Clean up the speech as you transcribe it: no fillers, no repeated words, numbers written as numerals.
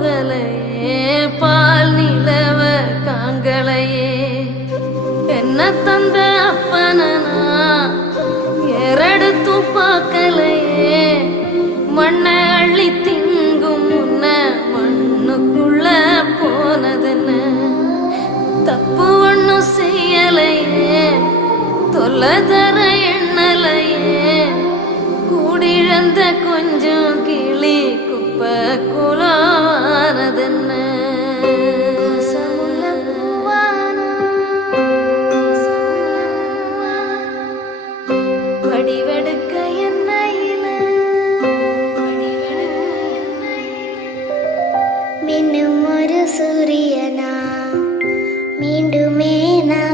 போகலையே பால் நிலவ காங்களையே என்ன தந்த அப்பனா ஏறெடுத்து பார்க்கலையே மண்ணை அள்ளி திங்கும் முன்ன மண்ணுக்குள்ள போனதுன்னு தப்பு ஒன்னும் செய்யலையே தொல்லை தர எண்ணலையே கூடிழந்த கொஞ்சம் கிளி குப்பை குலம்